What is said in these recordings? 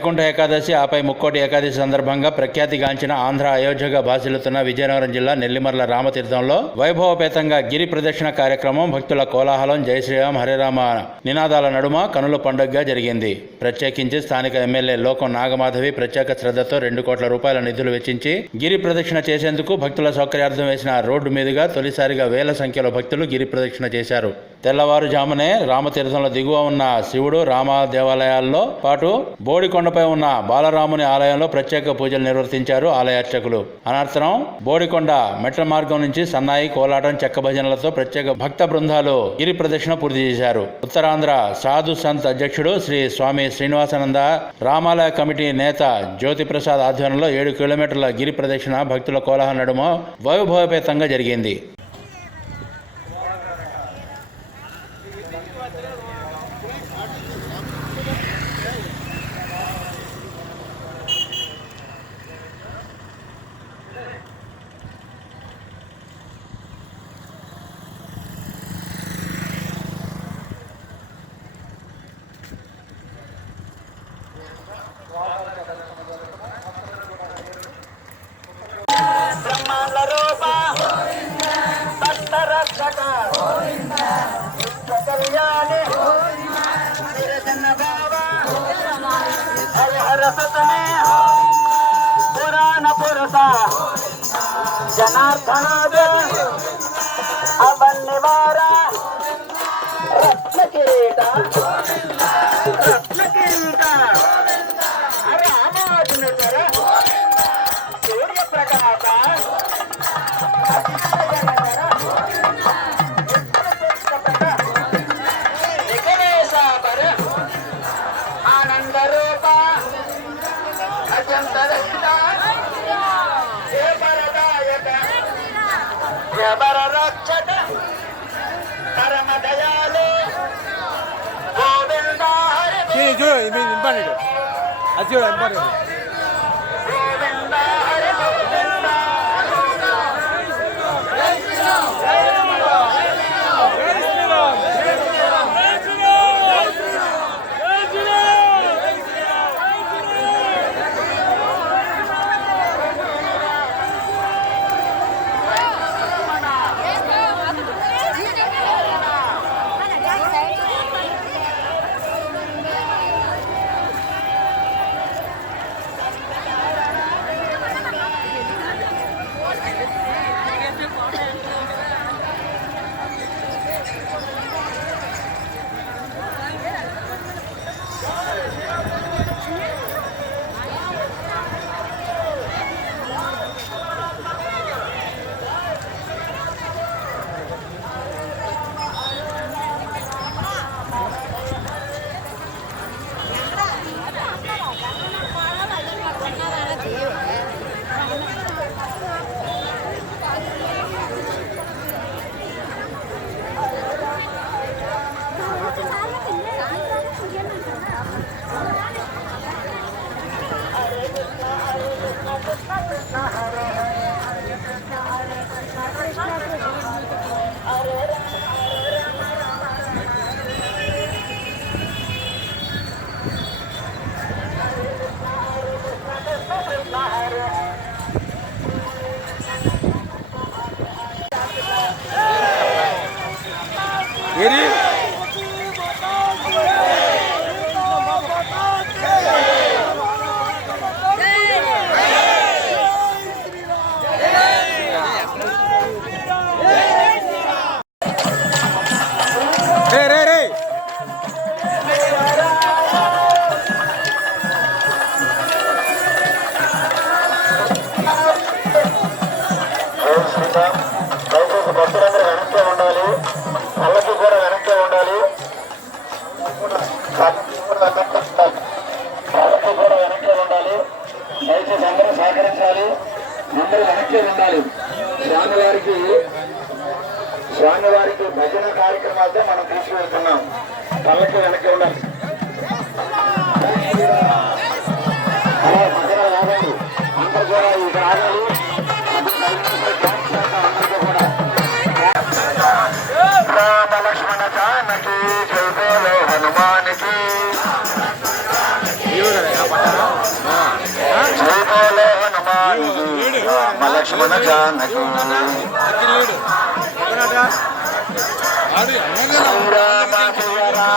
వైకుంఠ ఏకాదశి ఆపై ముక్కోటి ఏకాదశి సందర్భంగా ప్రఖ్యాతిగాంచిన ఆంధ్ర అయోధ్యగా భాసిల్లుతున్న విజయనగరం జిల్లా నెల్లిమర్ల రామతీర్థంలో వైభవపేతంగా గిరి ప్రదక్షిణ కార్యక్రమం భక్తుల కోలాహలం జై శ్రీరామ్ హరిరామ నినాదాల నడుమ కనుల పండుగగా జరిగింది. ప్రత్యేకించి స్థానిక ఎమ్మెల్యే లోకం నాగమాధవి ప్రత్యేక శ్రద్ధతో రెండు కోట్ల రూపాయల నిధులు వెచ్చించి గిరి ప్రదక్షిణ చేసేందుకు భక్తుల సౌకర్యార్థం వేసిన రోడ్డు మీదుగా తొలిసారిగా వేల సంఖ్యలో భక్తులు గిరి ప్రదక్షిణ చేశారు. తెల్లవారుజామునే రామతీర్థంలో దిగువ ఉన్న శివుడు రామ దేవాలయాల్లో పాటు బోడికొండపై ఉన్న బాలరాముని ఆలయంలో ప్రత్యేక పూజలు నిర్వర్తించారు ఆలయ అర్చకులు. అనంతరం బోడికొండ మెట్ల మార్గం నుంచి సన్నాయి కోలాటం చెక్క భజనలతో ప్రత్యేక భక్త బృందాలు గిరి ప్రదక్షిణ పూర్తి చేశారు. ఉత్తరాంధ్ర సాధు సంత్ అధ్యక్షుడు శ్రీ స్వామి శ్రీనివాసానంద రామాలయ కమిటీ నేత జ్యోతి ప్రసాద్ ఆధ్వర్యంలో ఏడు కిలోమీటర్ల గిరి ప్రదక్షిణ భక్తుల కోలాహల నడుమ వైభవపేతంగా జరిగింది. सत में पुराण पुरसा जनार्दन अवन निवारा रत्न किरीटा रत्न किरीटा रामाजुनकर सूर्य प्रकाश आनंद వర రక్షక పరమ దయాలు గోవింద హరి Sí, yo, తలకి వెనక్కి ఉండాలి. అలా మధ్యలో రాగండి అందరు కూడా ఇక్కడ జానకి. హనుమానికి హనుమానికి జానకి.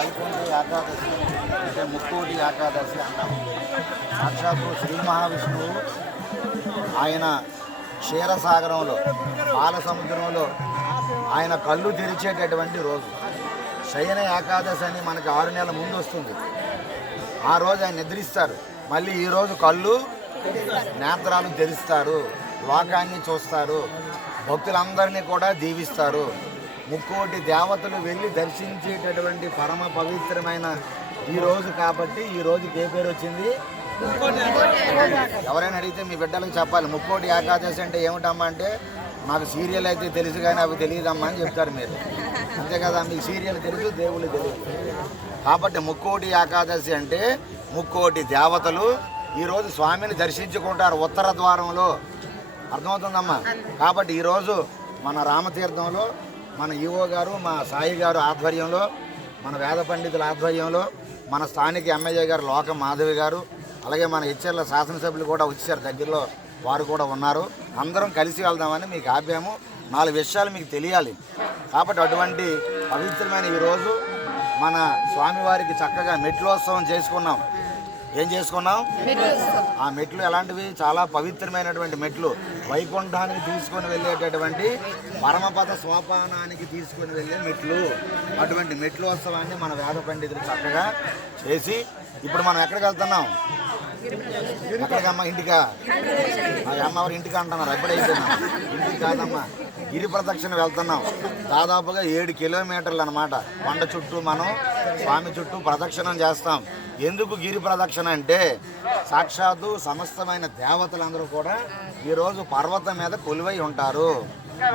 వైకుంఠ ఏకాదశి అంటే ముక్కోటి ఏకాదశి అంటాము సాక్షాత్తు శ్రీ మహావిష్ణువు ఆయన క్షీరసాగరంలో బాలసముద్రంలో ఆయన కళ్ళు తెరిచేటటువంటి రోజు. శయన ఏకాదశి అని మనకి ఆరు నెలల ముందు వస్తుంది. ఆ రోజు ఆయన నిద్రిస్తారు. మళ్ళీ ఈరోజు కళ్ళు నేత్రాలు తెరుస్తారు. లోకాన్ని చూస్తారు. భక్తులందరినీ కూడా దీవిస్తారు. ముక్కోటి దేవతలు వెళ్ళి దర్శించేటటువంటి పరమ పవిత్రమైన ఈ రోజు కాబట్టి ఈ రోజుకి ఏ పేరు వచ్చింది? ఎవరైనా అడిగితే మీ బిడ్డలకు చెప్పాలి. ముక్కోటి ఏకాదశి అంటే ఏమిటమ్మా అంటే మాకు సీరియల్ అయితే తెలుసు కానీ అవి తెలియదమ్మా అని చెప్తారు మీరు. అంతే కదా మీకు సీరియల్ తెలుసు దేవుళ్ళు తెలియదు. కాబట్టి ముక్కోటి ఏకాదశి అంటే ముక్కోటి దేవతలు ఈరోజు స్వామిని దర్శించుకుంటారు ఉత్తర ద్వారంలో. అర్థమవుతుందమ్మా? కాబట్టి ఈరోజు మన రామతీర్థంలో మన ఈవో గారు మా సాయి గారు ఆధ్వర్యంలో మన వేద పండితుల ఆధ్వర్యంలో మన స్థానిక ఎమ్మెల్యే గారు లోక మాధవి గారు అలాగే మన హెచ్ఆర్ల శాసనసభ్యులు కూడా వచ్చారు దగ్గరలో వారు కూడా ఉన్నారు. అందరం కలిసి వెళ్దామని మీకు ఆపాము. నాలుగు విషయాలు మీకు తెలియాలి. కాబట్టి అటువంటి పవిత్రమైన ఈరోజు మన స్వామివారికి చక్కగా మెట్లోత్సవం చేసుకున్నాం. ఏం చేసుకున్నాం ఆ మెట్లు ఎలాంటివి? చాలా పవిత్రమైనటువంటి మెట్లు. వైకుంఠానికి తీసుకొని వెళ్ళేటటువంటి పరమపద సోపానానికి తీసుకొని వెళ్ళే మెట్లు. అటువంటి మెట్లు ఉత్సవాన్ని మన వేద పండితులు చక్కగా చేసి ఇప్పుడు మనం ఎక్కడికి వెళ్తున్నాం? ఎక్కడికమ్మా ఇంటికా? మా అమ్మవారి ఇంటికి అంటున్నారు ఎప్పుడైతే ఇంటికి కాదమ్మా గిరి ప్రదక్షిణ వెళ్తున్నాం. దాదాపుగా ఏడు కిలోమీటర్లు అనమాట కొండ చుట్టూ మనం స్వామి చుట్టూ ప్రదక్షిణం చేస్తాం. ఎందుకు గిరి ప్రదక్షిణ అంటే సాక్షాత్తు సమస్తమైన దేవతలందరూ కూడా ఈరోజు పర్వతం మీద కొలువై ఉంటారు.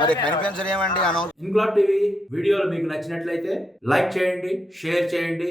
మరి కనిపించడం ఏమండి అనౌన్స్ ఇంగ్లాడ్ టీవీ వీడియోలు మీకు నచ్చినట్లయితే లైక్ చేయండి షేర్ చేయండి